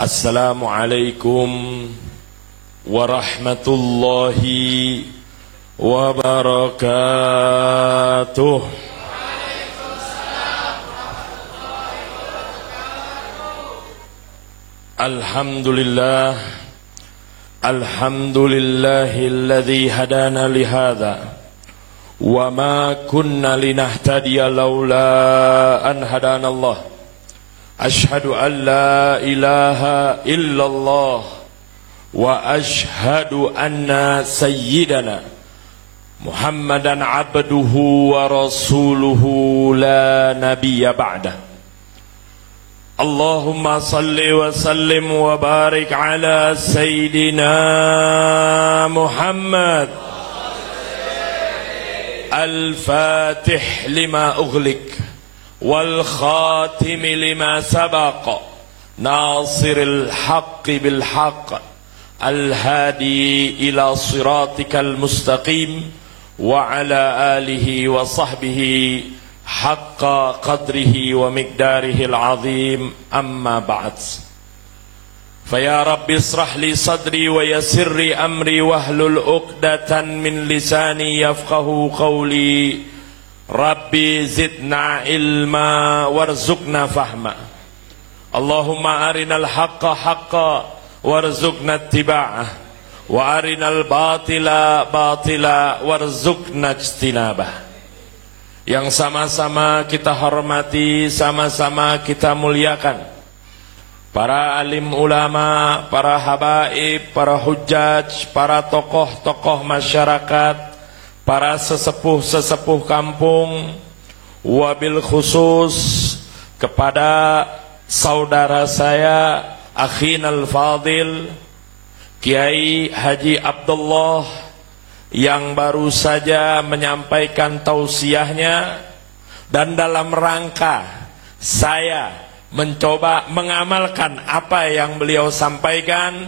Assalamualaikum warahmatullahi wabarakatuh. Alhamdulillah, alhamdulillahilladzi hadana lihadza wa ma kunna linahtadiya laula an hadanallah. Ashhadu an la ilaha illallah wa ashhadu anna sayyidana Muhammadan abduhu wa rasuluhu la nabiyya ba'dah. Allahumma salli wa sallim wa barik ala sayyidina Muhammad al-fatih lima ughliq wal khatim lima sabaq nasiril haqqi bil haqq al hadi ila siratikal mustaqim wa ala alihi wa sahbihi haqqa qadrihi wa miqdarihi al azim, amma ba'd. Faya rabbi israh li sadri wa yassir li amri wahlul uqdatan min lisani yafqahu qawli. Rabbi zidna ilma warzuqna fahma. Allahumma arinal haqqa haqqa warzuqna ittiba'ah wa arinal batila batila warzuqna ijtinabah. Yang sama-sama kita hormati, sama-sama kita muliakan para alim ulama, para habaib, para hujjaj, para tokoh-tokoh masyarakat, para sesepuh-sesepuh kampung, wabil khusus kepada saudara saya akhinal fadil Kiai Haji Abdullah yang baru saja menyampaikan tausiahnya, dan dalam rangka saya mencoba mengamalkan apa yang beliau sampaikan,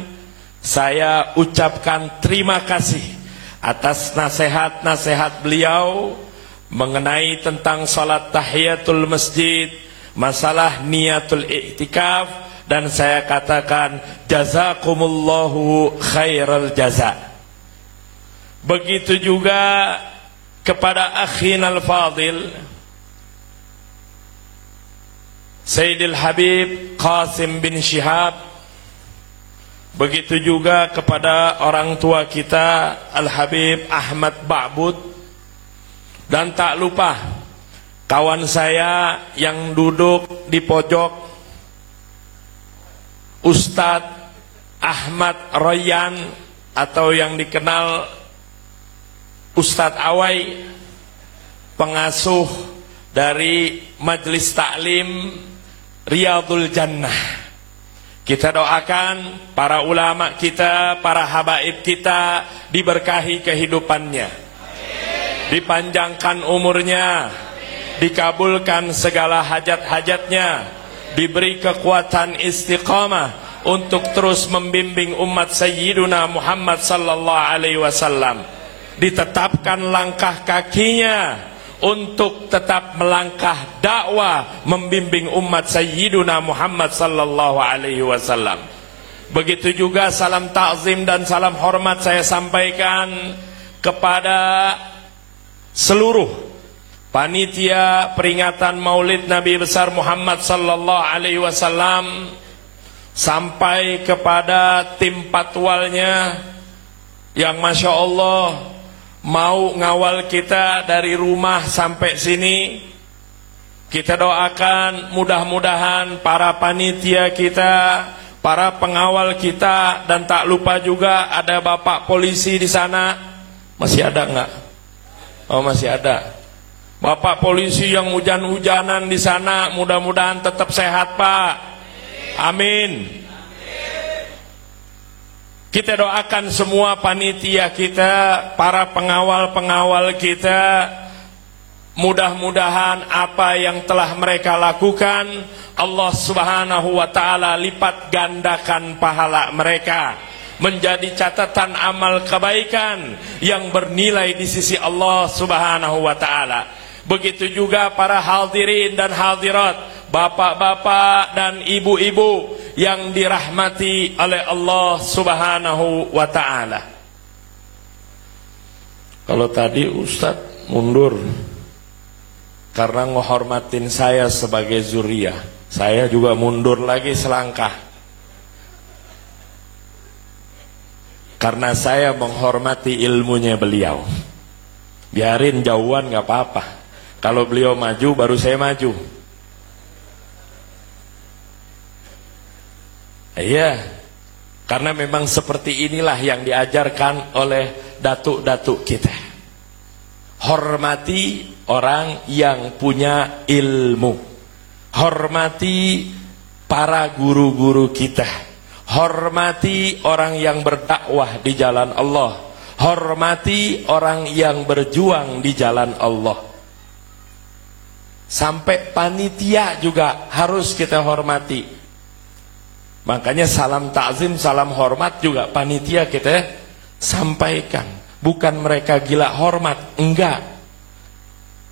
saya ucapkan terima kasih atas nasihat-nasihat beliau mengenai tentang salat tahiyatul masjid, masalah niatul i'tikaf, dan saya katakan jazakumullahu khairal jaza. Begitu juga kepada akhinal fadil Sayyidil Habib Qasim bin Shihab. Begitu juga kepada orang tua kita Al-Habib Ahmad Ba'bud. Dan tak lupa kawan saya yang duduk di pojok, Ustadz Ahmad Royan, atau yang dikenal Ustadz Awai, pengasuh dari Majelis Taklim Riyadul Jannah. Kita doakan para ulama kita, para habaib kita diberkahi kehidupannya, dipanjangkan umurnya, dikabulkan segala hajat-hajatnya, diberi kekuatan istiqamah untuk terus membimbing umat Sayyiduna Muhammad sallallahu alaihi wasallam, ditetapkan langkah kakinya untuk tetap melangkah dakwah membimbing umat Sayyiduna Muhammad sallallahu alaihi wasallam. Begitu juga salam ta'zim dan salam hormat saya sampaikan kepada seluruh panitia peringatan Maulid Nabi besar Muhammad sallallahu alaihi wasallam, sampai kepada tim patwalnya yang Masya Allah mau ngawal kita dari rumah sampai sini. Kita doakan mudah-mudahan para panitia kita, para pengawal kita, dan tak lupa juga ada Bapak polisi di sana. Masih ada enggak? Oh, masih ada. Bapak polisi yang hujan-hujanan di sana, mudah-mudahan tetap sehat, Pak. Amin. Kita doakan semua panitia kita, para pengawal-pengawal kita, mudah-mudahan apa yang telah mereka lakukan Allah Subhanahu wa taala lipat gandakan pahala mereka menjadi catatan amal kebaikan yang bernilai di sisi Allah Subhanahu wa taala. Begitu juga para hadirin dan hadirat, bapak-bapak dan ibu-ibu yang dirahmati oleh Allah Subhanahu wa ta'ala. Kalau tadi Ustadz mundur karena menghormatin saya sebagai zuriyah, saya juga mundur lagi selangkah. Karena saya menghormati ilmunya beliau. Biarin jauhan gak apa-apa. Kalau beliau maju baru saya maju. Iya, karena memang seperti inilah yang diajarkan oleh datuk-datuk kita. Hormati orang yang punya ilmu. Hormati para guru-guru kita. Hormati orang yang berdakwah di jalan Allah. Hormati orang yang berjuang di jalan Allah. Sampai panitia juga harus kita hormati. Makanya salam takzim, salam hormat juga panitia kita sampaikan. Bukan mereka gila hormat, enggak.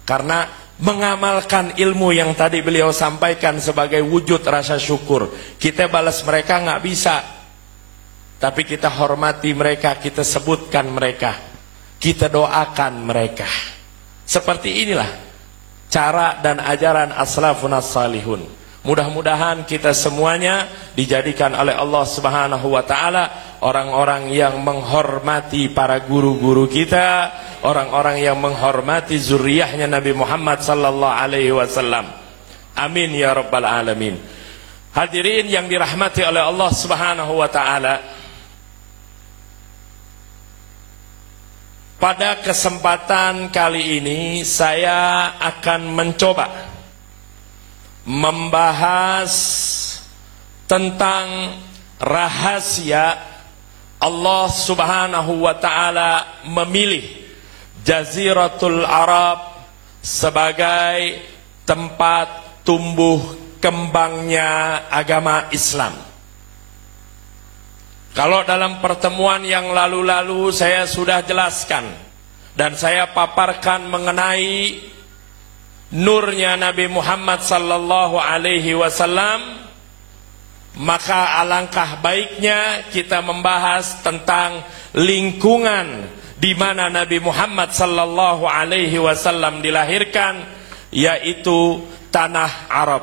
Karena mengamalkan ilmu yang tadi beliau sampaikan sebagai wujud rasa syukur. Kita balas mereka enggak bisa. Tapi kita hormati mereka, kita sebutkan mereka. Kita doakan mereka. Seperti inilah cara dan ajaran as-salafun as-salihun. Mudah-mudahan kita semuanya dijadikan oleh Allah Subhanahu wa ta'ala orang-orang yang menghormati para guru-guru kita, orang-orang yang menghormati zuriyahnya Nabi Muhammad sallallahu alaihi wasallam. Amin ya rabbal alamin. Hadirin yang dirahmati oleh Allah Subhanahu wa ta'ala, pada kesempatan kali ini saya akan mencoba membahas tentang rahasia Allah Subhanahu wa ta'ala memilih Jaziratul Arab sebagai tempat tumbuh kembangnya agama Islam. Kalau dalam pertemuan yang lalu-lalu saya sudah jelaskan dan saya paparkan mengenai nurnya Nabi Muhammad sallallahu alaihi wasallam, maka alangkah baiknya kita membahas tentang lingkungan di mana Nabi Muhammad sallallahu alaihi wasallam dilahirkan, yaitu tanah Arab.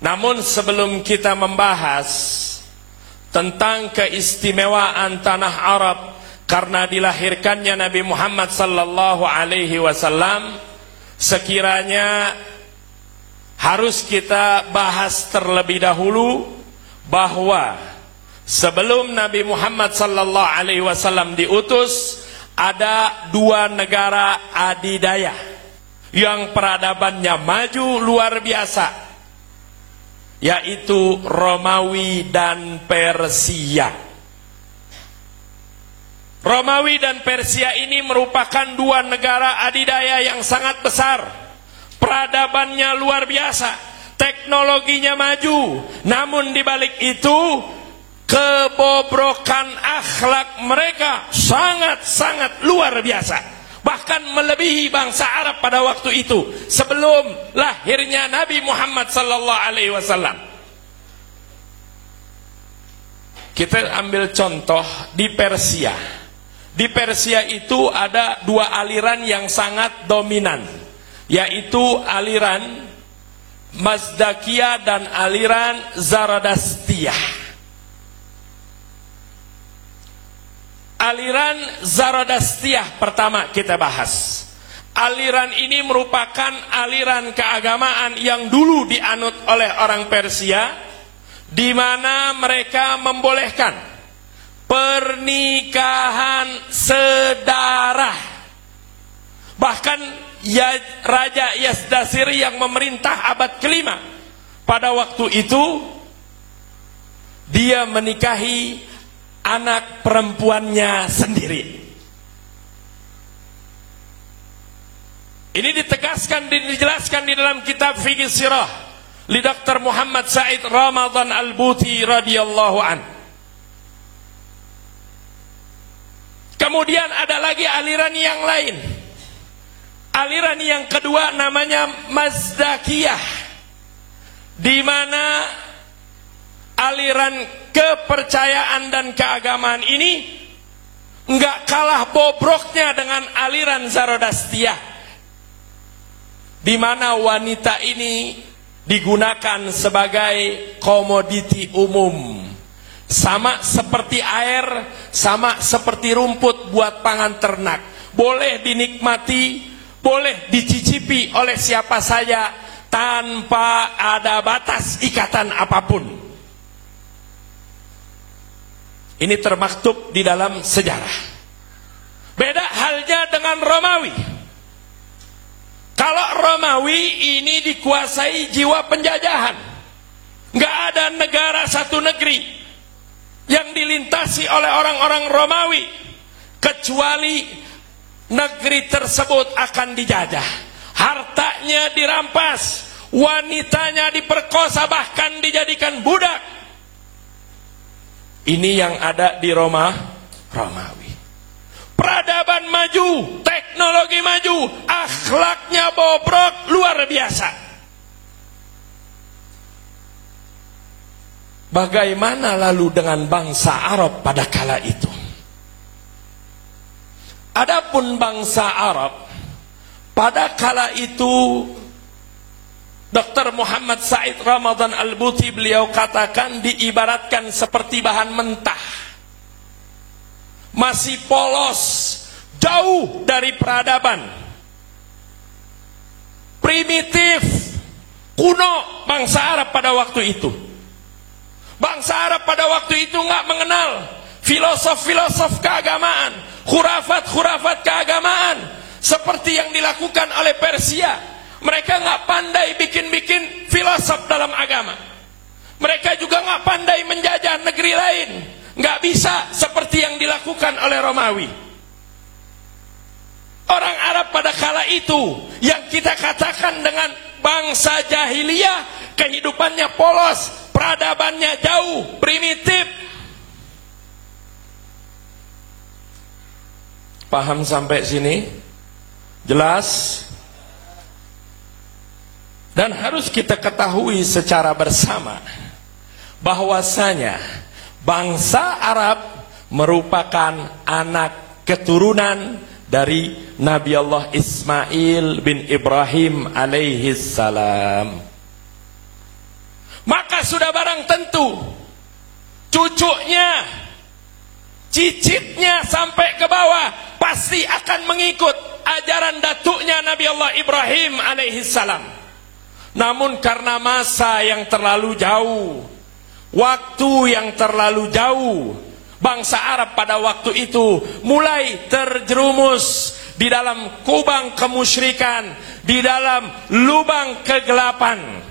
Namun sebelum kita membahas tentang keistimewaan tanah Arab karena dilahirkannya Nabi Muhammad sallallahu alaihi wasallam, sekiranya harus kita bahas terlebih dahulu bahwa sebelum Nabi Muhammad sallallahu alaihi wasallam diutus, ada dua negara adidaya yang peradabannya maju luar biasa, yaitu Romawi dan Persia. Romawi dan Persia ini merupakan dua negara adidaya yang sangat besar. Peradabannya luar biasa, teknologinya maju. Namun di balik itu, kebobrokan akhlak mereka sangat-sangat luar biasa. Bahkan melebihi bangsa Arab pada waktu itu, sebelum lahirnya Nabi Muhammad sallallahu alaihi wasallam. Kita ambil contoh di Persia. Di Persia itu ada dua aliran yang sangat dominan, yaitu aliran Mazdakiyah dan aliran Zaradastiyah. Aliran Zaradastiyah pertama kita bahas. Aliran ini merupakan aliran keagamaan yang dulu dianut oleh orang Persia, di mana mereka membolehkan pernikahan sedarah. Bahkan Raja Yazdasir yang memerintah abad kelima pada waktu itu, dia menikahi anak perempuannya sendiri. Ini ditegaskan dan dijelaskan di dalam kitab Fiqh Sirah li Dr. Muhammad Said Ramadan Al-Buti radhiyallahu an. Kemudian ada lagi aliran yang lain. Aliran yang kedua namanya Mazdakiyah. di mana aliran kepercayaan dan keagamaan ini nggak kalah bobroknya dengan aliran Zoroastrian, di mana wanita ini digunakan sebagai komoditi umum, sama seperti air, sama seperti rumput buat pangan ternak, boleh dinikmati, boleh dicicipi oleh siapa saja tanpa ada batas ikatan apapun. Ini termaktub di dalam sejarah. Beda halnya dengan Romawi. Kalau Romawi ini dikuasai jiwa penjajahan, nggak ada negara satu negeri yang dilintasi oleh orang-orang Romawi kecuali negeri tersebut akan dijajah, hartanya dirampas, wanitanya diperkosa, bahkan dijadikan budak. Ini yang ada di Romawi. Peradaban maju, teknologi maju, akhlaknya bobrok luar biasa. Bagaimana lalu dengan bangsa Arab pada kala itu? Adapun bangsa Arab pada kala itu, Dr. Muhammad Said Ramadan Al-Buti beliau katakan diibaratkan seperti bahan mentah, masih polos, jauh dari peradaban, primitif, kuno bangsa Arab pada waktu itu. Bangsa Arab pada waktu itu nggak mengenal filosof-filosof keagamaan, khurafat-khurafat keagamaan seperti yang dilakukan oleh Persia. Mereka nggak pandai bikin-bikin filosof dalam agama. Mereka juga nggak pandai menjajah negeri lain. Nggak bisa seperti yang dilakukan oleh Romawi. Orang Arab pada kala itu yang kita katakan dengan bangsa jahiliyah, kehidupannya polos, peradabannya jauh, primitif. Paham sampai sini? Jelas? Dan harus kita ketahui secara bersama bahwasanya bangsa Arab merupakan anak keturunan dari Nabi Allah Ismail bin Ibrahim alaihi salam. Maka sudah barang tentu cucunya, cicitnya sampai ke bawah pasti akan mengikut ajaran datuknya Nabi Allah Ibrahim alaihi salam. Namun karena masa yang terlalu jauh, waktu yang terlalu jauh, bangsa Arab pada waktu itu mulai terjerumus di dalam kubang kemusyrikan, di dalam lubang kegelapan.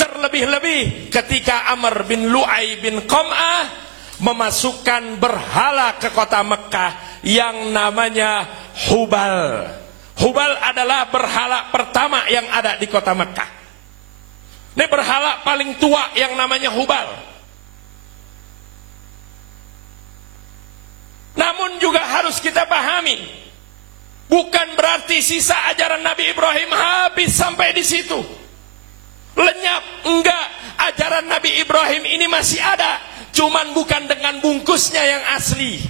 Terlebih-lebih ketika Amr bin Lu'ay bin Qam'ah memasukkan berhala ke kota Mekah yang namanya Hubal. Hubal adalah berhala pertama yang ada di kota Mekah. Ini berhala paling tua yang namanya Hubal. Namun juga harus kita pahami, bukan berarti sisa ajaran Nabi Ibrahim habis sampai di situ. Lenyap, enggak. Ajaran Nabi Ibrahim ini masih ada, cuman bukan dengan bungkusnya yang asli.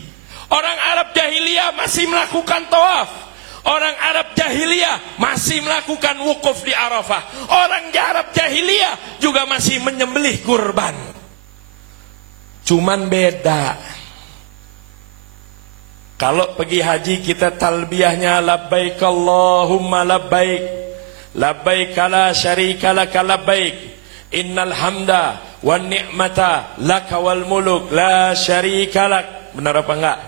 Orang Arab jahiliyah masih melakukan tawaf. Orang Arab jahiliyah masih melakukan wukuf di Arafah. Orang Arab jahiliyah juga masih menyembelih kurban. Cuman beda. Kalau pergi haji kita talbiyahnya labbaik Allahumma labbaik, labbaik la syarika laka labbaik, innal hamda wan ni'mata laka wal muluk la syarika lak. Benar apa enggak?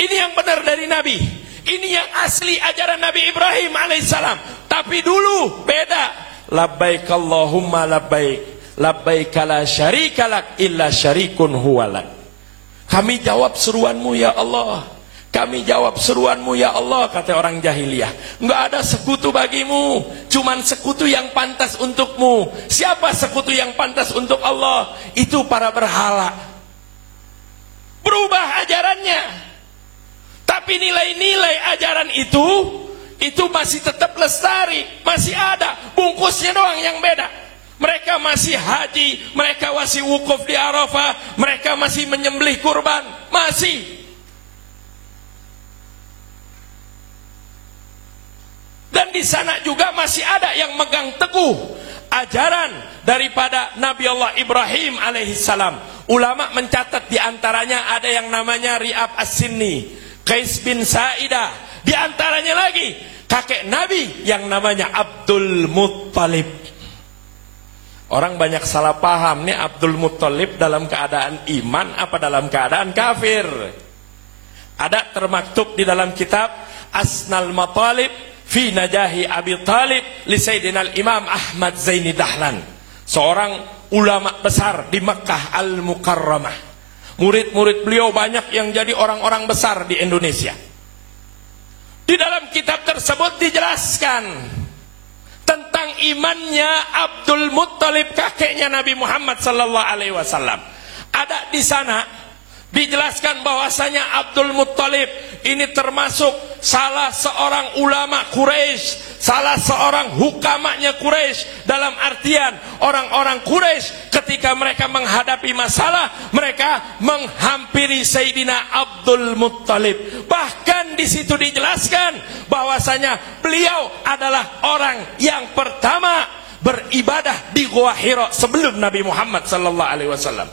Ini yang benar dari Nabi. Ini yang asli ajaran Nabi Ibrahim alaihissalam. Tapi dulu beda. Labbaik Allahumma labbaik, labbaik la syarika lak illa syarikun huwalak. Kami jawab seruanmu ya Allah. Kami jawab seruanmu ya Allah, kata orang jahiliyah. Enggak ada sekutu bagimu, cuman sekutu yang pantas untukmu. Siapa sekutu yang pantas untuk Allah? Itu para berhala. Berubah ajarannya, tapi nilai-nilai ajaran itu masih tetap lestari, masih ada. Bungkusnya doang yang beda. Mereka masih haji, mereka masih wukuf di Arafah, mereka masih menyembelih kurban, masih. Dan di sana juga masih ada yang megang teguh ajaran daripada Nabi Allah Ibrahim alaihissalam. Ulama mencatat di antaranya ada yang namanya Ri'ab As-Sinni, Qais bin Sa'idah, di antaranya lagi kakek Nabi yang namanya Abdul Muttalib. Orang banyak salah paham nih, Abdul Muttalib dalam keadaan iman apa dalam keadaan kafir. Ada termaktub di dalam kitab Asnal Matalib fi Najahi Abi Talib li Sayyidina Imam Ahmad Zaini Dahlan, seorang ulama besar di Mekkah Al-Mukarramah. Murid-murid beliau banyak yang jadi orang-orang besar di Indonesia. Di dalam kitab tersebut dijelaskan tentang imannya Abdul Muttalib, kakeknya Nabi Muhammad sallallahu alaihi wasallam. Ada di sana dijelaskan bahwasanya Abdul Muttalib ini termasuk salah seorang ulama Quraisy, salah seorang hukamanya Quraisy, dalam artian orang-orang Quraisy ketika mereka menghadapi masalah, mereka menghampiri Sayyidina Abdul Muttalib. Bahkan di situ dijelaskan bahwasanya beliau adalah orang yang pertama beribadah di Gua Hira sebelum Nabi Muhammad sallallahu alaihi wasallam.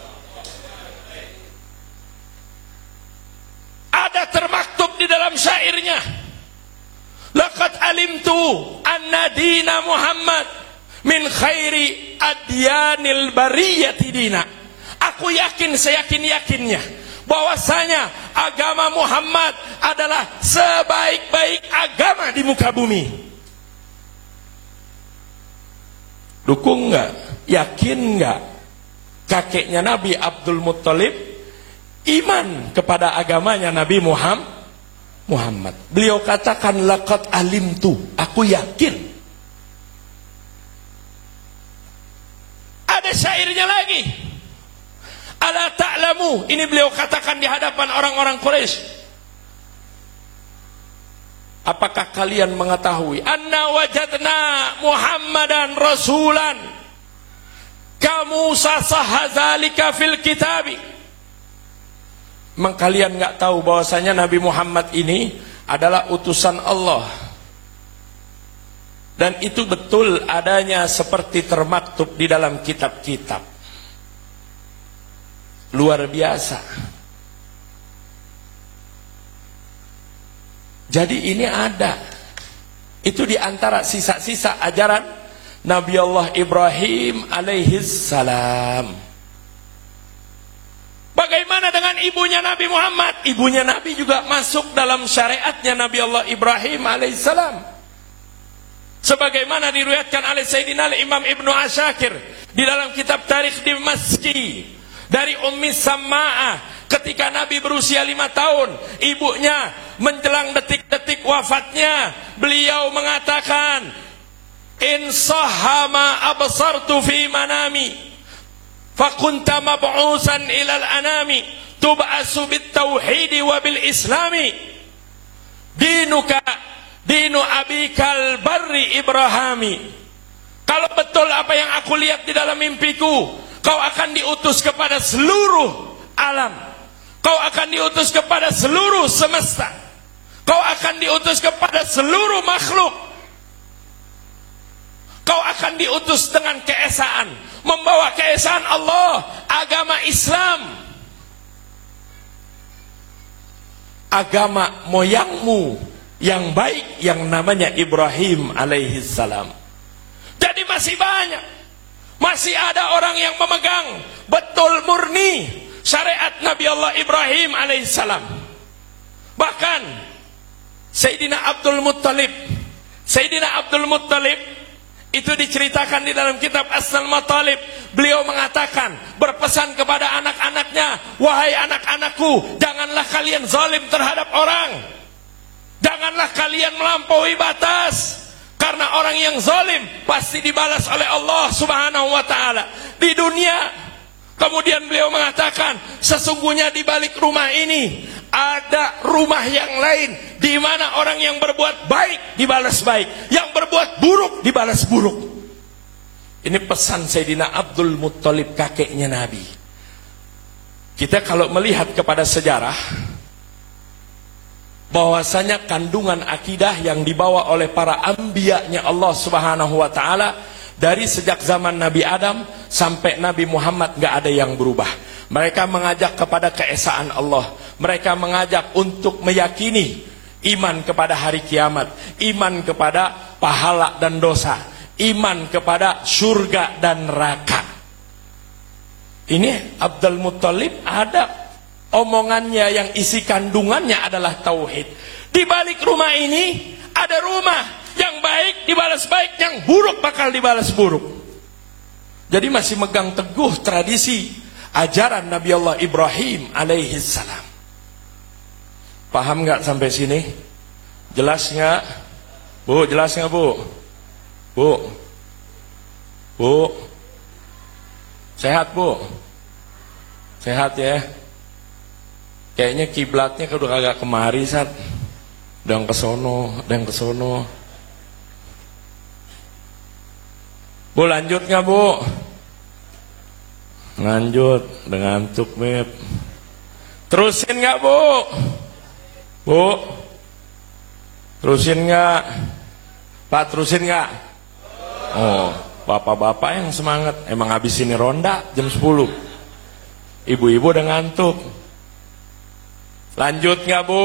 Ada termaktub di dalam syairnya, laqad alimtu anna dina Muhammad min khairi adyanil bariyati dina. Aku yakin, seyakin-yakinnya bahwasanya agama Muhammad adalah sebaik-baik agama di muka bumi. Dukung enggak? Yakin enggak? Kakeknya Nabi Abdul Muttalib iman kepada agamanya Nabi Muhammad. Beliau katakan laqad alimtu, aku yakin. Ada syairnya lagi, ala ta'lamu, ini beliau katakan di hadapan orang-orang Quraisy, apakah kalian mengetahui anna wajadna Muhammadan rasulan kamu sahazalika fil kitabi. Memang kalian nggak tahu bahwasanya Nabi Muhammad ini adalah utusan Allah, dan itu betul adanya seperti termaktub di dalam kitab-kitab. Luar biasa. Jadi ini ada, itu di antara sisa-sisa ajaran Nabi Allah Ibrahim alaihissalam. Bagaimana dengan ibunya Nabi Muhammad? Ibunya Nabi juga masuk dalam syariatnya Nabi Allah Ibrahim alaihissalam. Sebagaimana diriwayatkan oleh Sayyidina Imam Ibnu Asyakir di dalam kitab Tarikh Dimashqi dari Ummi Samma'ah, ketika Nabi berusia 5 tahun, ibunya menjelang detik-detik wafatnya, beliau mengatakan, in sahama absartu fi manami fakunta mab'usan ilal anami tub'asu bit tauhidi wa bil islami dinuka dinu abikal barri Ibrahimi. Kalau betul apa yang aku lihat di dalam mimpiku, kau akan diutus kepada seluruh alam, kau akan diutus kepada seluruh semesta, kau akan diutus kepada seluruh makhluk, kau akan diutus dengan keesaan, membawa keesaan Allah, agama Islam, agama moyangmu yang baik yang namanya Ibrahim alaihissalam. Jadi masih banyak, masih ada orang yang memegang betul murni syariat Nabi Allah Ibrahim alaihissalam. Bahkan Sayyidina Abdul Muttalib itu diceritakan di dalam kitab Asnal Matalib. Beliau mengatakan, berpesan kepada anak-anaknya, wahai anak-anakku, janganlah kalian zalim terhadap orang, janganlah kalian melampaui batas, karena orang yang zalim pasti dibalas oleh Allah Subhanahu wa taala di dunia. Kemudian beliau mengatakan, sesungguhnya di balik rumah ini ada rumah yang lain, di mana orang yang berbuat baik dibalas baik, yang berbuat buruk dibalas buruk. Ini pesan Sayyidina Abdul Muttalib, kakeknya Nabi. Kita kalau melihat kepada sejarah, bahwasanya kandungan akidah yang dibawa oleh para anbiya-Nya Allah Subhanahu wa taala dari sejak zaman Nabi Adam sampai Nabi Muhammad nggak ada yang berubah. Mereka mengajak kepada keesaan Allah. Mereka mengajak untuk meyakini iman kepada hari kiamat, iman kepada pahala dan dosa, iman kepada surga dan neraka. Ini Abdul Muttalib ada omongannya yang isi kandungannya adalah tauhid. Di balik rumah ini ada rumah yang baik dibalas baik, yang buruk bakal dibalas buruk. Jadi masih megang teguh tradisi ajaran Nabi Allah Ibrahim alaihi salam. Paham nggak sampai sini? Jelas nggak? Bu, jelas nggak bu? Bu, bu, sehat bu? Sehat ya? Kayaknya kiblatnya udah agak kemari Sat. Ada yang kesono, ada yang kesono. Bu lanjut nggak bu? Lanjut, dengan ngantuk Beb. Terusin nggak bu? Bu, terusin nggak? Pak terusin nggak? Oh, bapak-bapak yang semangat. Emang habis ini ronda jam 10. Ibu-ibu udah ngantuk. Lanjut nggak bu?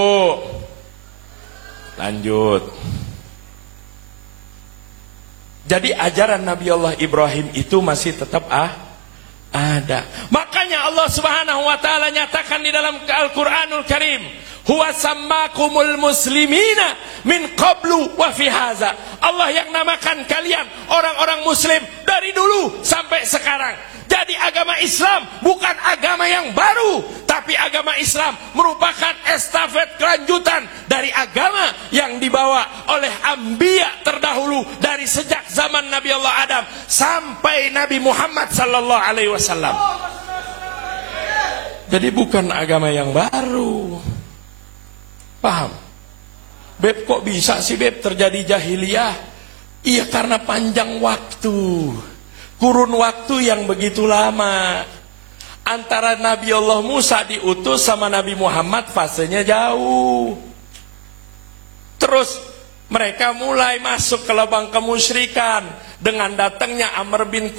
Lanjut. Jadi ajaran Nabi Allah Ibrahim itu masih tetap ada. Makanya Allah Subhanahu wa taala nyatakan di dalam Al-Qur'anul Karim, huwa sammakumul muslimina min qablu wa fi hadza. Allah yang namakan kalian orang-orang muslim dari dulu sampai sekarang. Jadi agama Islam bukan agama yang baru, tapi agama Islam merupakan estafet kelanjutan dari agama yang dibawa oleh anbiya terdahulu dari sejak zaman Nabi Allah Adam sampai Nabi Muhammad sallallahu alaihi wasallam. Jadi bukan agama yang baru. Paham? Beb, kok bisa sih Beb terjadi jahiliyah? Iya, karena panjang waktu. Kurun waktu yang begitu lama. Antara Nabi Allah Musa diutus sama Nabi Muhammad fasenya jauh. Terus mereka mulai masuk ke lubang kemusyrikan dengan datangnya Amr bin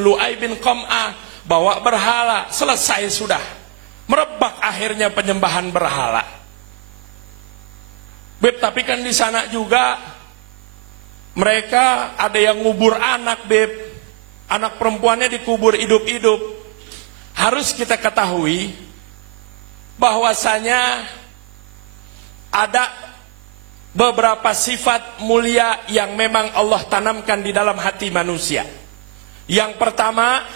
Lu'ay bin Qam'ah bawa berhala. Selesai sudah. Merebak akhirnya penyembahan berhala. Beb, tapi kan di sana juga mereka ada yang ngubur anak Beb. Anak perempuannya dikubur hidup-hidup. Harus kita ketahui bahwasanya ada beberapa sifat mulia yang memang Allah tanamkan di dalam hati manusia. Yang pertama,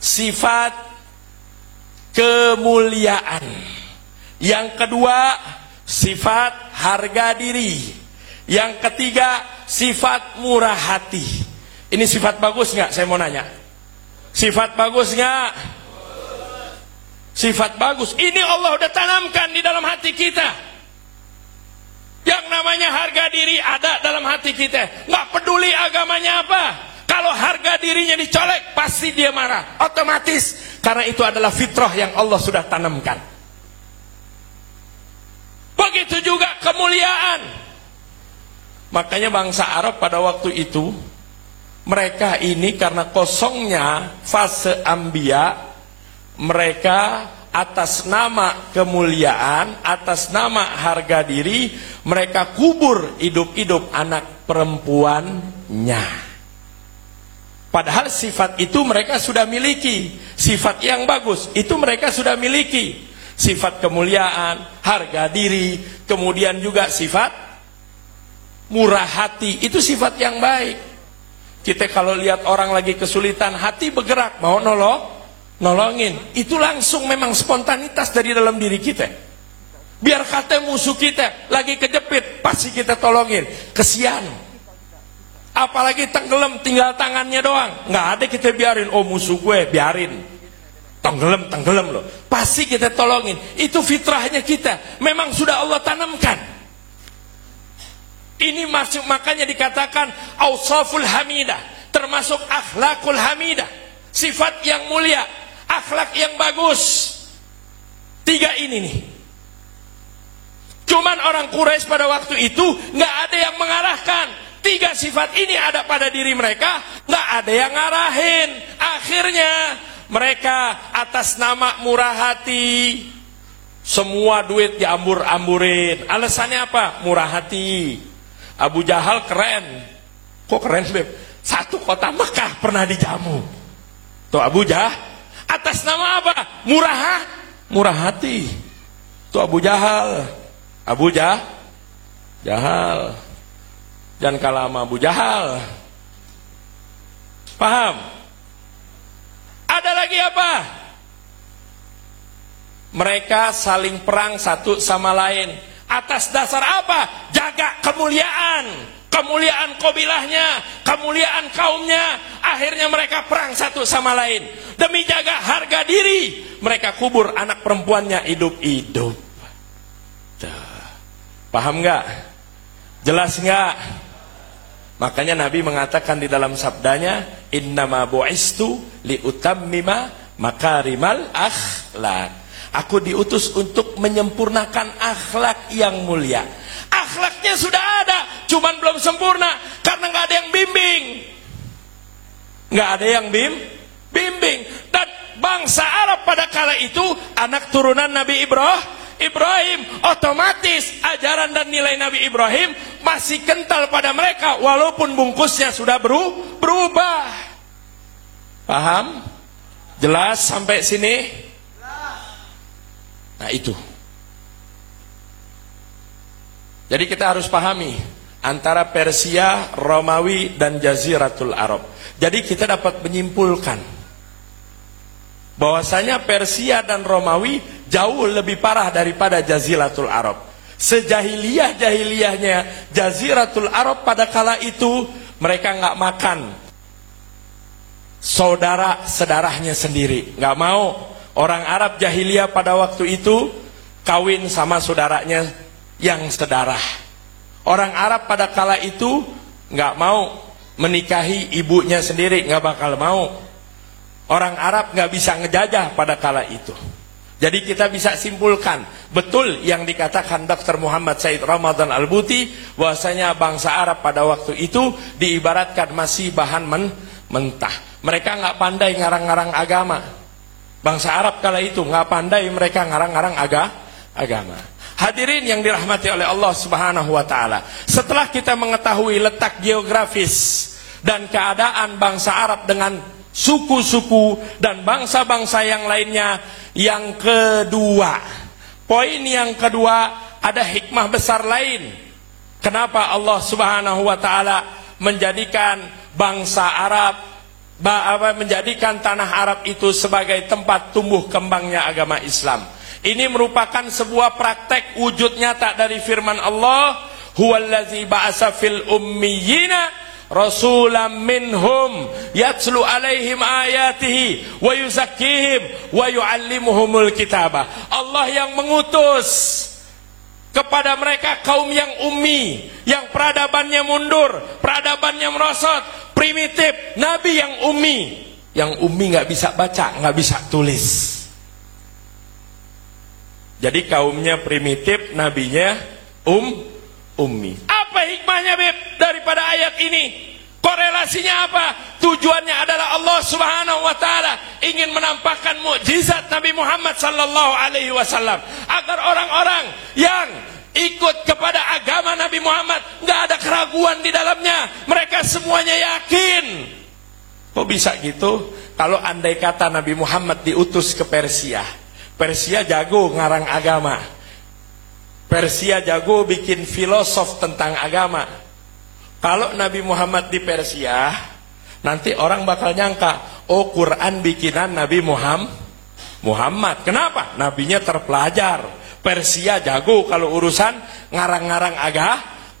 sifat kemuliaan. Yang kedua, sifat harga diri. Yang ketiga, sifat murah hati. Ini sifat bagus nggak? Saya mau nanya. Sifat bagus nggak? Sifat bagus. Ini Allah udah tanamkan di dalam hati kita. Yang namanya harga diri ada dalam hati kita. Nggak peduli agamanya apa. Kalau harga dirinya dicolek, pasti dia marah. Otomatis. Karena itu adalah fitrah yang Allah sudah tanamkan. Begitu juga kemuliaan. Makanya bangsa Arab pada waktu itu, mereka ini karena kosongnya fase anbiya, mereka atas nama kemuliaan, atas nama harga diri, mereka kubur hidup-hidup anak perempuannya. Padahal sifat itu mereka sudah miliki. Sifat yang bagus itu mereka sudah miliki. Sifat kemuliaan, harga diri, kemudian juga sifat murah hati, itu sifat yang baik. Kita kalau lihat orang lagi kesulitan, hati bergerak, mau nolongin. Itu langsung memang spontanitas dari dalam diri kita. Biar kata musuh kita lagi kejepit, pasti kita tolongin. Kesian. Apalagi tenggelam tinggal tangannya doang. Nggak ada kita biarin, oh musuh gue, biarin. Tenggelam loh. Pasti kita tolongin. Itu fitrahnya kita. Memang sudah Allah tanamkan. Ini masuk, makanya dikatakan Awsaful Hamidah, termasuk akhlakul hamidah, sifat yang mulia, akhlak yang bagus. 3 ini nih. Cuman orang Quraisy pada waktu itu nggak ada yang mengarahkan. 3 sifat ini ada pada diri mereka, nggak ada yang ngarahin. Akhirnya mereka atas nama murah hati, semua duit diambur-amburin. Alasannya apa? Murah hati. Abu Jahal keren. Kok keren, Beb? 1 kota Mekah pernah dijamu. Tuh Abu Jahal. Atas nama apa? Murah hati. Tuh Abu Jahal. Jahal. Jangan kalah sama Abu Jahal. Paham? Ada lagi apa? Mereka saling perang satu sama lain. Atas dasar apa? Jaga kemuliaan. Kemuliaan kabilahnya, kemuliaan kaumnya. Akhirnya mereka perang satu sama lain. Demi jaga harga diri, mereka kubur anak perempuannya hidup-hidup. Paham nggak? Jelas nggak? Makanya Nabi mengatakan di dalam sabdanya, innama bu'istu liutammima makarimal akhlak. Aku diutus untuk menyempurnakan akhlak yang mulia. Akhlaknya sudah ada, cuman belum sempurna karena nggak ada yang bimbing. Nggak ada yang bimbing. Dan bangsa Arab pada kala itu anak turunan Nabi Ibrahim, otomatis ajaran dan nilai Nabi Ibrahim masih kental pada mereka walaupun bungkusnya sudah berubah. Paham? Jelas sampai sini? Nah itu. Jadi kita harus pahami antara Persia, Romawi dan Jaziratul Arab. Jadi kita dapat menyimpulkan bahwasanya Persia dan Romawi jauh lebih parah daripada Jaziratul Arab. Sejahiliyah-jahiliyahnya Jaziratul Arab pada kala itu mereka nggak makan saudara-sedarahnya sendiri, nggak mau. Orang Arab jahiliyah pada waktu itu kawin sama saudaranya yang sedarah. Orang Arab pada kala itu nggak mau menikahi ibunya sendiri, nggak bakal mau. Orang Arab nggak bisa ngejajah pada kala itu. Jadi kita bisa simpulkan betul yang dikatakan Dr. Muhammad Said Ramadan Al-Buti, bahwasanya bangsa Arab pada waktu itu diibaratkan masih bahan mentah. Mereka nggak pandai ngarang-ngarang agama. Bangsa Arab kala itu nggak pandai mereka ngarang-ngarang agama. Hadirin yang dirahmati oleh Allah Subhanahu wa taala. Setelah kita mengetahui letak geografis dan keadaan bangsa Arab dengan suku-suku dan bangsa-bangsa yang lainnya, yang kedua, poin yang kedua, ada hikmah besar lain. Kenapa Allah Subhanahu wa taala menjadikan bangsa Arab, menjadikan tanah Arab itu sebagai tempat tumbuh kembangnya agama Islam? Ini merupakan sebuah praktek wujud nyata dari firman Allah, huwallazi ba'asa fil ummiyina rasulam minhum yatslu alaihim ayatihi wa yuzakkihim wa yuallimuhumul kitaba. Allah yang mengutus kepada mereka kaum yang ummi, yang peradabannya mundur, peradabannya merosot, primitif, nabi yang ummi. Yang ummi nggak bisa baca, nggak bisa tulis. Jadi kaumnya primitif, nabinya ummi. Apa hikmahnya, Beb, daripada ayat ini? Korelasinya apa? Tujuannya adalah Allah Subhanahu wa taala ingin menampakkan mukjizat Nabi Muhammad sallallahu alaihi wasallam agar orang-orang yang ikut kepada agama Nabi Muhammad nggak ada keraguan di dalamnya. Mereka semuanya yakin. Kok bisa gitu? Kalau andai kata Nabi Muhammad diutus ke Persia, Persia jago ngarang agama, Persia jago bikin filosof tentang agama. Kalau Nabi Muhammad di Persia, nanti orang bakal nyangka, oh Quran bikinan Nabi Muhammad. Kenapa? Nabinya terpelajar. Persia jago kalau urusan ngarang-ngarang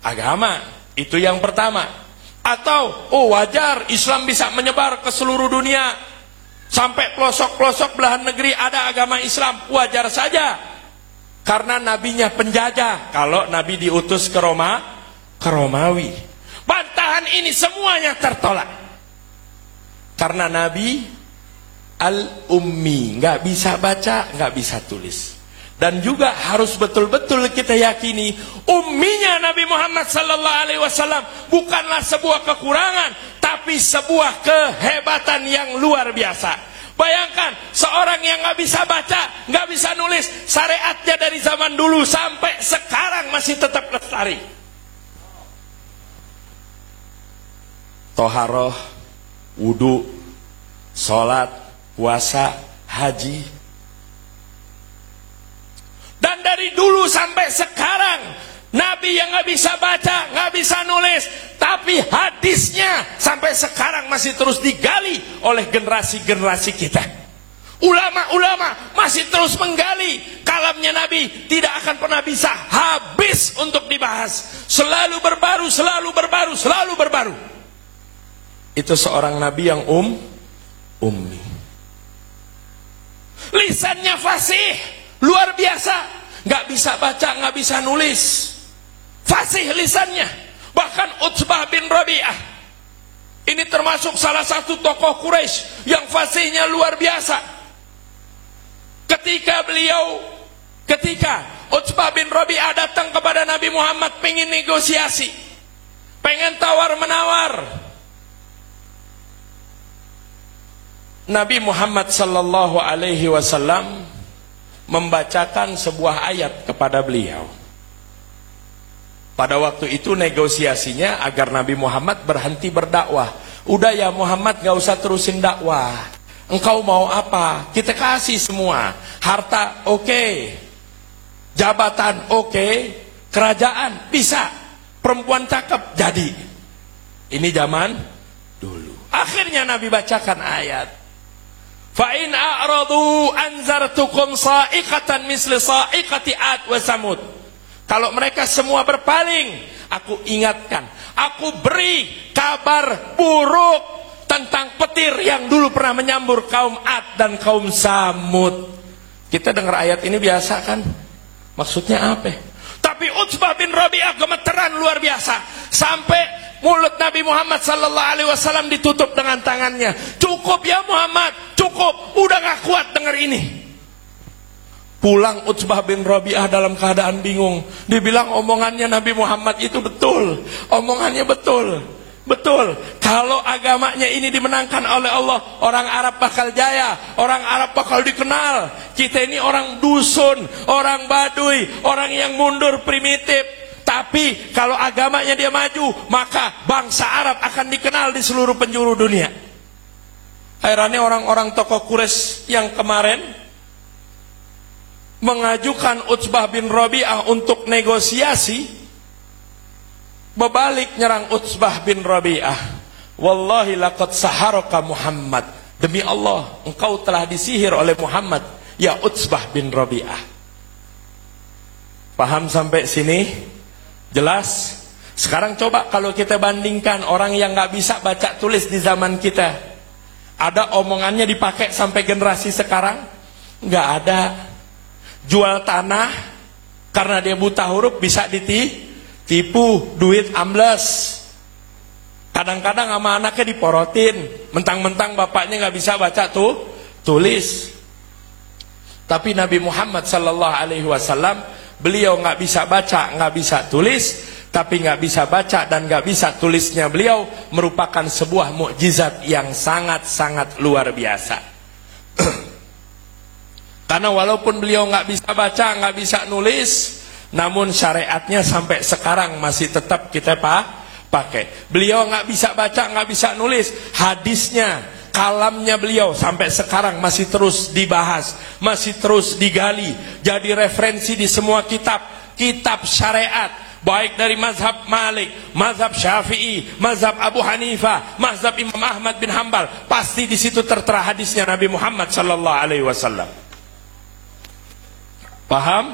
agama. Itu yang pertama. Atau, oh wajar Islam bisa menyebar ke seluruh dunia. Sampai pelosok-pelosok belahan negeri ada agama Islam, wajar saja. Karena nabinya penjajah. Kalau nabi diutus ke Romawi. Bantahan ini semuanya tertolak. Karena Nabi al-ummi, nggak bisa baca, nggak bisa tulis. Dan juga harus betul-betul kita yakini umminya Nabi Muhammad sallallahu alaihi wasallam bukanlah sebuah kekurangan, tapi sebuah kehebatan yang luar biasa. Bayangkan seorang yang nggak bisa baca, nggak bisa nulis, syariatnya dari zaman dulu sampai sekarang masih tetap lestari. Toharoh, wudu, sholat, puasa, haji. Dan dari dulu sampai sekarang Nabi yang nggak bisa baca, nggak bisa nulis, tapi hadisnya sampai sekarang masih terus digali oleh generasi-generasi kita. Ulama-ulama masih terus menggali kalamnya Nabi, tidak akan pernah bisa habis untuk dibahas. Selalu berbaru, selalu berbaru, selalu berbaru. Itu seorang Nabi yang ummi. Lisannya fasih, luar biasa, nggak bisa baca, nggak bisa nulis, fasih lisannya. Bahkan Utsbah bin Rabi'ah ini termasuk salah satu tokoh Quraisy yang fasihnya luar biasa. Ketika Utsbah bin Rabi'ah datang kepada Nabi Muhammad pengen negosiasi, pengen tawar-menawar, Nabi Muhammad sallallahu alaihi wasallam membacakan sebuah ayat kepada beliau. Pada waktu itu negosiasinya agar Nabi Muhammad berhenti berdakwah. Udah ya Muhammad, gak usah terusin dakwah. Engkau mau apa? Kita kasih semua. Harta oke, jabatan oke, kerajaan bisa, perempuan cakep jadi. Ini zaman dulu. Akhirnya Nabi bacakan ayat. Fa in a'radu anzartukum sa'iqatan misli sa'iqati 'ad wa samud. Kalau mereka semua berpaling, aku ingatkan, aku beri kabar buruk tentang petir yang dulu pernah menyambur kaum 'Ad dan kaum Samud. Kita dengar ayat ini biasa kan? Maksudnya apa? Tapi Utsbah bin Rabi'ah gemeteran luar biasa sampai mulut Nabi Muhammad sallallahu alaihi wasallam ditutup dengan tangannya. Cukup ya Muhammad, cukup, udah gak kuat dengar ini. Pulang Utsbah bin Rabi'ah dalam keadaan bingung. Dibilang omongannya Nabi Muhammad itu betul, omongannya betul. Betul, kalau agamanya ini dimenangkan oleh Allah, orang Arab bakal jaya, orang Arab bakal dikenal. Kita ini orang dusun, orang Baduy, orang yang mundur primitif. Tapi kalau agamanya dia maju, maka bangsa Arab akan dikenal di seluruh penjuru dunia. Akhirnya orang-orang tokoh Quraisy yang kemarin mengajukan Utsbah bin Rabi'ah untuk negosiasi, berbalik nyerang Utsbah bin Rabi'ah. Wallahi laqad saharaka Muhammad. Demi Allah, engkau telah disihir oleh Muhammad, ya Utsbah bin Rabi'ah. Paham sampai sini? Jelas? Sekarang coba kalau kita bandingkan orang yang gak bisa baca tulis di zaman kita. Ada omongannya dipakai sampai generasi sekarang? Gak ada. Jual tanah karena dia buta huruf bisa ditipu, duit ambles. Kadang-kadang sama anaknya diporotin, mentang-mentang bapaknya gak bisa baca tulis. Tapi Nabi Muhammad sallallahu alaihi wasallam, beliau nggak bisa baca, nggak bisa tulis, tapi nggak bisa baca dan nggak bisa tulisnya beliau merupakan sebuah mukjizat yang sangat-sangat luar biasa. Karena walaupun beliau nggak bisa baca, nggak bisa nulis, namun syariatnya sampai sekarang masih tetap kita pakai. Beliau nggak bisa baca, nggak bisa nulis, hadisnya, kalamnya beliau sampai sekarang masih terus dibahas, masih terus digali, jadi referensi di semua kitab syariat, baik dari mazhab Malik, mazhab Syafi'i, mazhab Abu Hanifah, mazhab Imam Ahmad bin Hanbal, pasti di situ tertera hadisnya Nabi Muhammad sallallahu alaihi wasallam. Paham?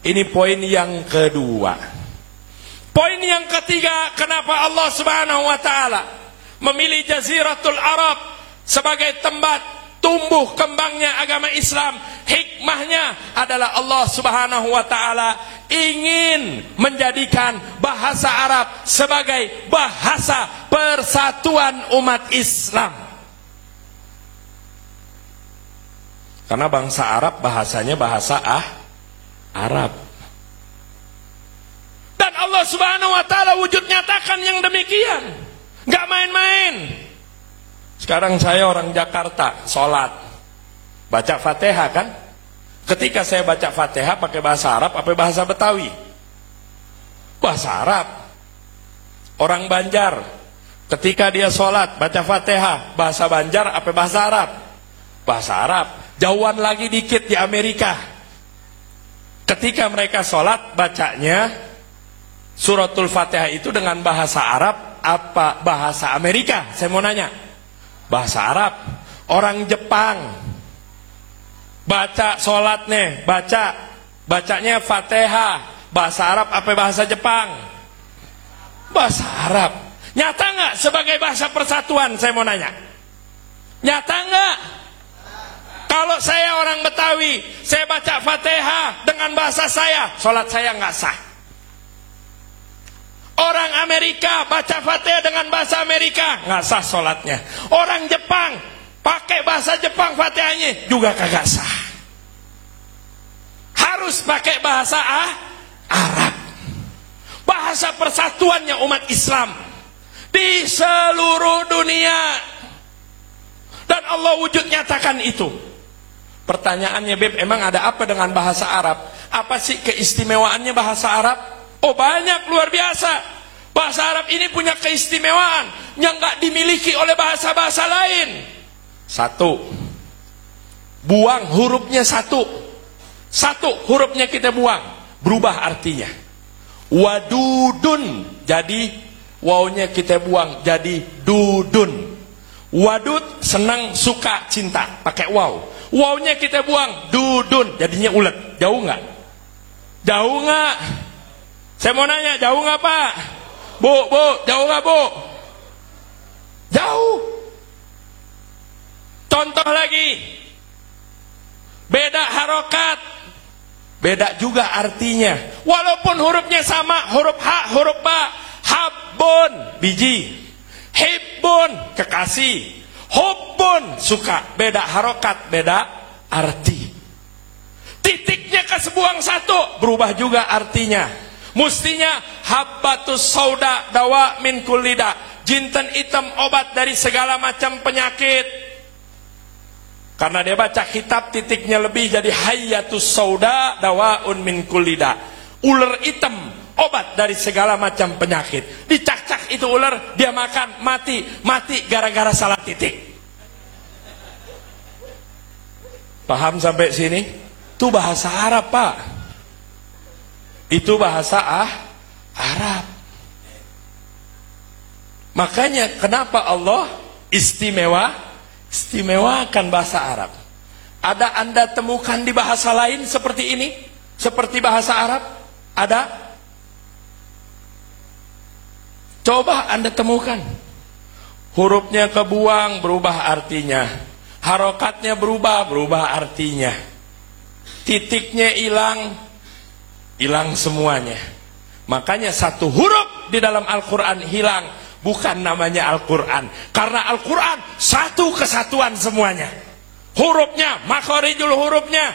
Ini poin yang kedua. Poin yang ketiga, kenapa Allah Subhanahu wa taala memilih Jaziratul Arab sebagai tempat tumbuh kembangnya agama Islam? Hikmahnya adalah Allah Subhanahu wa taala ingin menjadikan bahasa Arab sebagai bahasa persatuan umat Islam. Karena bangsa Arab bahasanya bahasa Arab. Dan Allah Subhanahu wa taala wujud nyatakan yang demikian. Enggak main-main. Sekarang saya orang Jakarta, sholat, baca Fatihah kan? Ketika saya baca Fatihah pakai bahasa Arab apa bahasa Betawi? Bahasa Arab. Orang Banjar, ketika dia sholat baca Fatihah, bahasa Banjar apa bahasa Arab? Bahasa Arab. Jauhan lagi dikit di Amerika, ketika mereka sholat bacanya suratul Fatihah itu dengan bahasa Arab apa bahasa Amerika? Saya mau nanya. Bahasa Arab. Orang Jepang baca sholatnya, bacanya Fatihah, bahasa Arab apa bahasa Jepang? Bahasa Arab. Nyata nggak sebagai bahasa persatuan? Saya mau nanya. Nyata nggak? Kalau saya orang Betawi, saya baca Fatihah dengan bahasa saya, sholat saya nggak sah. Orang Amerika baca Fatihah dengan bahasa Amerika, nggak sah sholatnya. Orang Jepang pakai bahasa Jepang Fatihahnya juga kagak sah. Harus pakai bahasa Arab. Bahasa persatuannya umat Islam di seluruh dunia. Dan Allah wujud nyatakan itu. Pertanyaannya, Beb, emang ada apa dengan bahasa Arab? Apa sih keistimewaannya bahasa Arab? Oh, banyak, luar biasa. Bahasa Arab ini punya keistimewaan yang gak dimiliki oleh bahasa-bahasa lain. Satu, buang hurufnya satu. Satu hurufnya kita buang, berubah artinya. Wadudun, jadi wawnya kita buang jadi dudun. Wadud, senang, suka, cinta, pakai waw. Wawnya kita buang, dudun, jadinya ulet. Jauh nggak? Jauh nggak? Saya mau nanya, jauh nggak Pak? Bu, jauh nggak Bu? Jauh. Contoh lagi, beda harokat, beda juga artinya. Walaupun hurufnya sama, huruf ha, huruf ba. Habbun, biji. Hibbun, kekasih. Hubbun, suka. Beda harokat, beda arti. Titiknya kesebuang satu, berubah juga artinya. Mustinya habbatus sauda dawa min kullida. Jinten hitam obat dari segala macam penyakit. Karena dia baca kitab titiknya lebih jadi hayyatus sauda dawaun min kullida. Ular hitam obat dari segala macam penyakit. Dicak-cak itu ular, dia makan, mati gara-gara salah titik. Paham sampai sini? Itu bahasa Arab, Pak. Itu bahasa Arab. Makanya kenapa Allah istimewakan bahasa Arab? Ada Anda temukan di bahasa lain seperti ini? Seperti bahasa Arab? Ada? Coba Anda temukan. Hurufnya kebuang, berubah artinya. Harokatnya berubah artinya. Titiknya hilang semuanya. Makanya satu huruf di dalam Al-Quran hilang, bukan namanya Al-Quran. Karena Al-Quran satu kesatuan semuanya. Hurufnya, makhorijul hurufnya,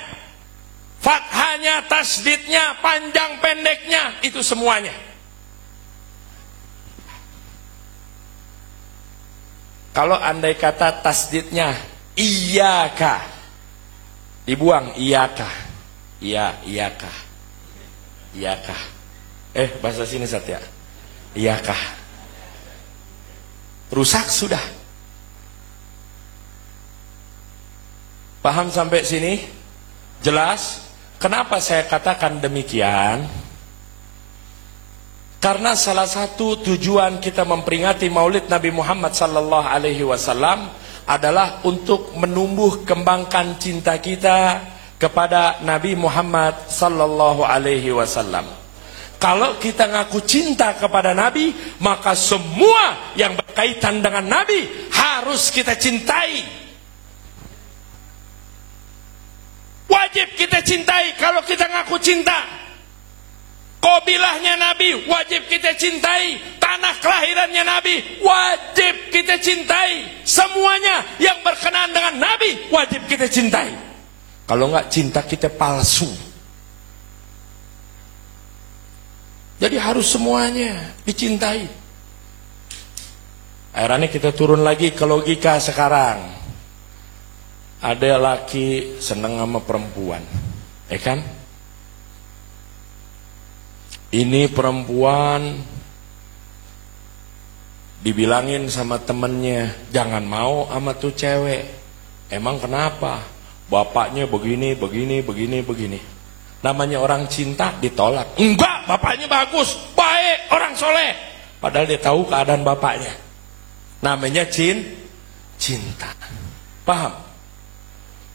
fathahnya, tasdidnya, panjang pendeknya, itu semuanya. Kalau andai kata tasdidnya iyaka, dibuang iyaka, iyaka. Bahasa sini Satya, iyaka. Rusak sudah. Paham sampai sini? Jelas? Kenapa saya katakan demikian? Karena salah satu tujuan kita memperingati Maulid Nabi Muhammad sallallahu alaihi wasallam adalah untuk menumbuh kembangkan cinta kita kepada Nabi Muhammad sallallahu alaihi wasallam. Kalau kita ngaku cinta kepada Nabi, maka semua yang berkaitan dengan Nabi harus kita cintai. Wajib kita cintai kalau kita ngaku cinta. Qabilahnya Nabi wajib kita cintai. Tanah kelahirannya Nabi wajib kita cintai. Semuanya yang berkenaan dengan Nabi wajib kita cintai. Kalau enggak cinta kita palsu. Jadi harus semuanya dicintai. Akhirnya kita turun lagi ke logika sekarang. Ada laki seneng sama perempuan, ya kan? Ini perempuan dibilangin sama temennya, jangan mau sama tuh cewek. Emang kenapa? Bapaknya begini, begini, begini, begini. Namanya orang cinta ditolak. Enggak, bapaknya bagus, baik, orang soleh. Padahal dia tahu keadaan bapaknya. Namanya cinta. Paham?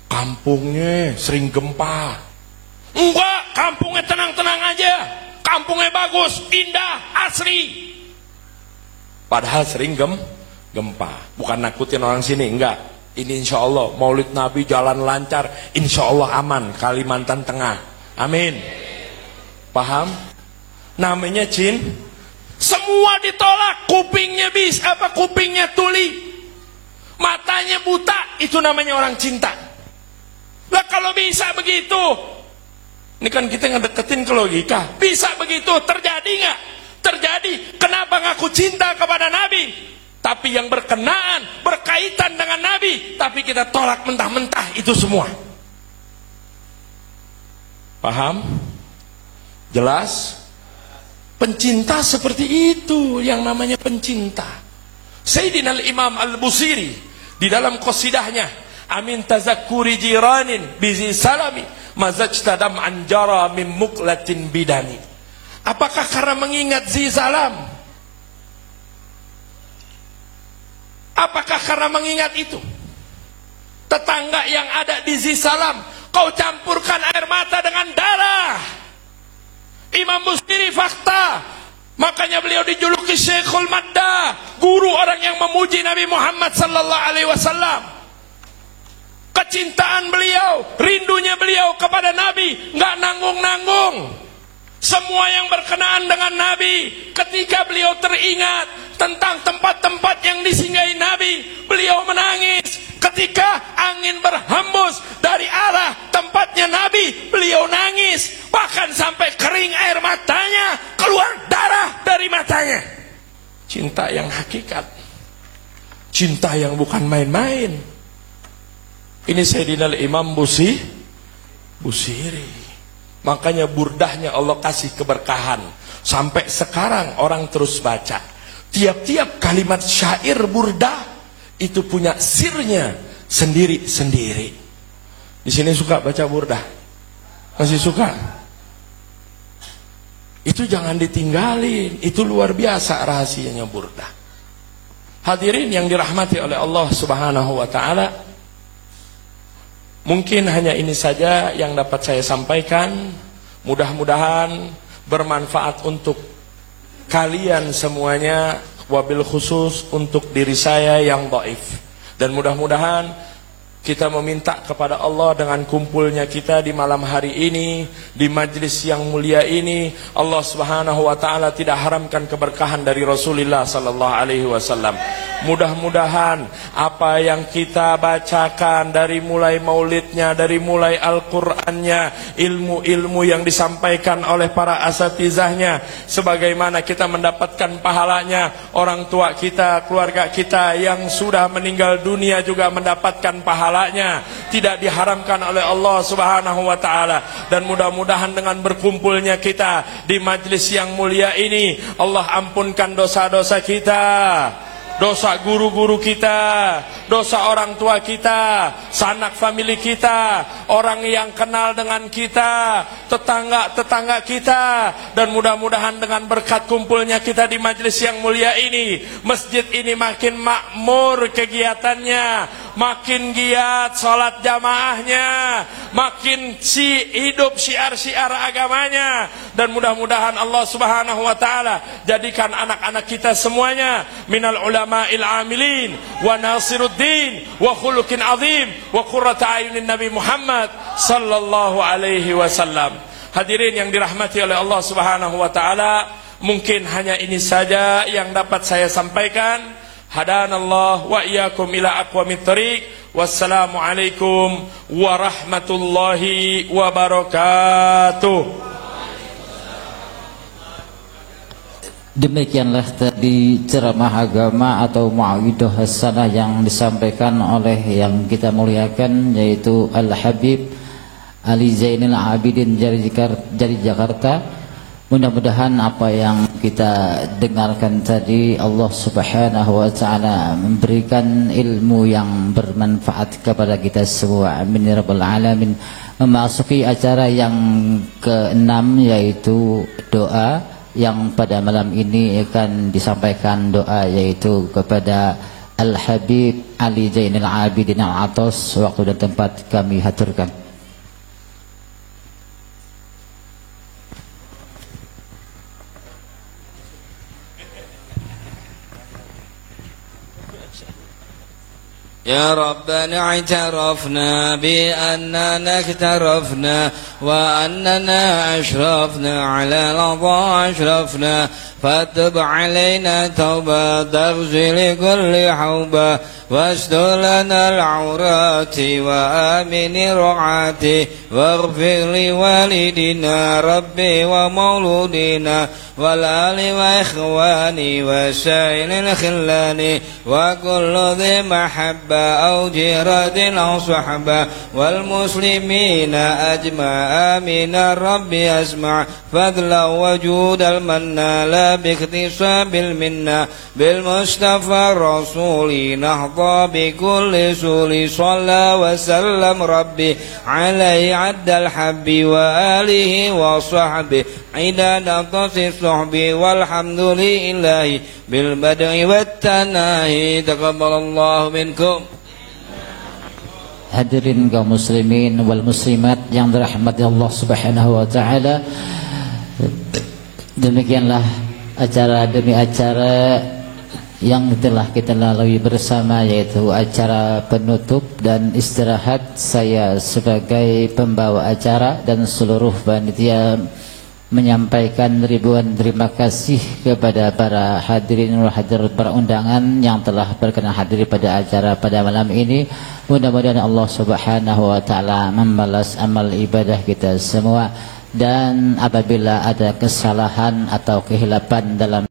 Kampungnya sering gempa. Enggak, kampungnya tenang-tenang aja. Kampungnya bagus, indah, asri. Padahal sering gempa. Bukan nakutin orang sini, enggak. Ini insya Allah Maulid Nabi jalan lancar, insya Allah aman Kalimantan Tengah. Amin. Paham? Namanya semua ditolak. Kupingnya kupingnya tuli, matanya buta, itu namanya orang cinta. Lah kalau bisa begitu, ini kan kita ngedeketin ke logika. Bisa begitu, terjadi nggak? Terjadi. Kenapa ngaku cinta kepada Nabi, tapi yang berkaitan dengan Nabi, tapi kita tolak mentah-mentah itu semua. Paham? Jelas? Pencinta seperti itu yang namanya pencinta. Sayyidina Imam Al-Busiri di dalam qasidahnya, amin tazakkuri jiranin bizi salami mazajtadam anjara min muqlatin bidani. Apakah karena mengingat zi salam? Apakah karena mengingat itu? Tetangga yang ada di zi salam, kau campurkan air mata dengan darah. Imam Busiri fakta. Makanya beliau dijuluki Syekhul Madda, guru orang yang memuji Nabi Muhammad sallallahu alaihi wasallam. Kecintaan beliau, rindunya beliau kepada Nabi enggak nanggung-nanggung. Semua yang berkenaan dengan Nabi, ketika beliau teringat tentang tempat-tempat yang disinggahi Nabi, beliau menangis. Ketika angin berhembus dari arah tempatnya Nabi, beliau nangis. Bahkan sampai kering air matanya, keluar darah dari matanya. Cinta yang hakikat, cinta yang bukan main-main. Ini Sayyidina Imam Busiri. Makanya burdahnya Allah kasih keberkahan. Sampai sekarang orang terus baca. Tiap-tiap kalimat syair burdah itu punya sirnya sendiri-sendiri. Di sini suka baca burdah? Masih suka? Itu jangan ditinggalin. Itu luar biasa rahasianya burdah. Hadirin yang dirahmati oleh Allah Subhanahu wa taala, mungkin hanya ini saja yang dapat saya sampaikan. Mudah-mudahan bermanfaat untuk kalian semuanya, wabil khusus untuk diri saya yang dhaif. Dan mudah-mudahan kita meminta kepada Allah dengan kumpulnya kita di malam hari ini, di majlis yang mulia ini, Allah Subhanahu wa taala tidak haramkan keberkahan dari Rasulullah sallallahu alaihi wasallam. Mudah-mudahan apa yang kita bacakan dari mulai maulidnya, dari mulai Al-Qur'annya, ilmu-ilmu yang disampaikan oleh para asatizahnya, sebagaimana kita mendapatkan pahalanya, orang tua kita, keluarga kita yang sudah meninggal dunia juga mendapatkan pahalanya, tidak diharamkan oleh Allah Subhanahu wa taala. Dan mudah-mudahan dengan berkumpulnya kita di majlis yang mulia ini, Allah ampunkan dosa-dosa kita, dosa guru-guru kita, dosa orang tua kita, sanak famili kita, orang yang kenal dengan kita, tetangga-tetangga kita. Dan mudah-mudahan dengan berkat kumpulnya kita di majlis yang mulia ini, masjid ini makin makmur kegiatannya, makin giat salat jamaahnya, makin hidup syiar-syiar agamanya. Dan mudah-mudahan Allah Subhanahu wa taala jadikan anak-anak kita semuanya minal ulama'il amilin wa nasiruddin wa khuluqin azim wa qurrata ayunin Nabi Muhammad sallallahu alaihi wasallam. Hadirin yang dirahmati oleh Allah Subhanahu wa taala, mungkin hanya ini saja yang dapat saya sampaikan. Hadanallah wa iyyakum ila aqwamit thariq Wassalamualaikum warahmatullahi wabarakatuh. Demikianlah tadi ceramah agama atau mau'idhah hasanah yang disampaikan oleh yang kita muliakan, yaitu Al-Habib Ali Zainal Abidin dari Jakarta. Mudah-mudahan apa yang kita dengarkan tadi Allah Subhanahu wa taala memberikan ilmu yang bermanfaat kepada kita semua. Amin ya rabbal alamin. Memasuki acara yang ke-6, yaitu doa, yang pada malam ini akan disampaikan doa yaitu kepada Al-Habib Ali Zainal Abidin Al-Atas. Waktu dan tempat kami haturkan. يا ربنا اعترفنا بأننا اكترفنا وأننا أشرفنا على الأضاء أشرفنا فتب علينا توبة تغزل كل حوبة واستر لنا العورات وآمن الرعاة واغفر لوالدنا ربي ومولودنا والآل وإخواني وسائر الخلان وكل ذي محبة أو جيرة أو صحبة والمسلمين أجمع آمين الرب أسمع فضلا وجود المنى لا باكتساب المنى بالمصطفى الرسول نهضى بكل سول صلى وسلم ربي عليه عد الحب وآله وصحبه عدد الصحب والحمد لله بالبدء والتناهي تقبل الله منكم. Hadirin kaum muslimin wal muslimat yang dirahmati Allah Subhanahu wa taala, demikianlah acara demi acara yang telah kita lalui bersama, yaitu acara penutup dan istirahat. Saya sebagai pembawa acara dan seluruh panitia menyampaikan ribuan terima kasih kepada para hadirin wal hadirat berundangan yang telah berkenan hadir pada acara pada malam ini. Mudah-mudahan Allah Subhanahu wa taala membalas amal ibadah kita semua, dan apabila ada kesalahan atau kehilapan dalam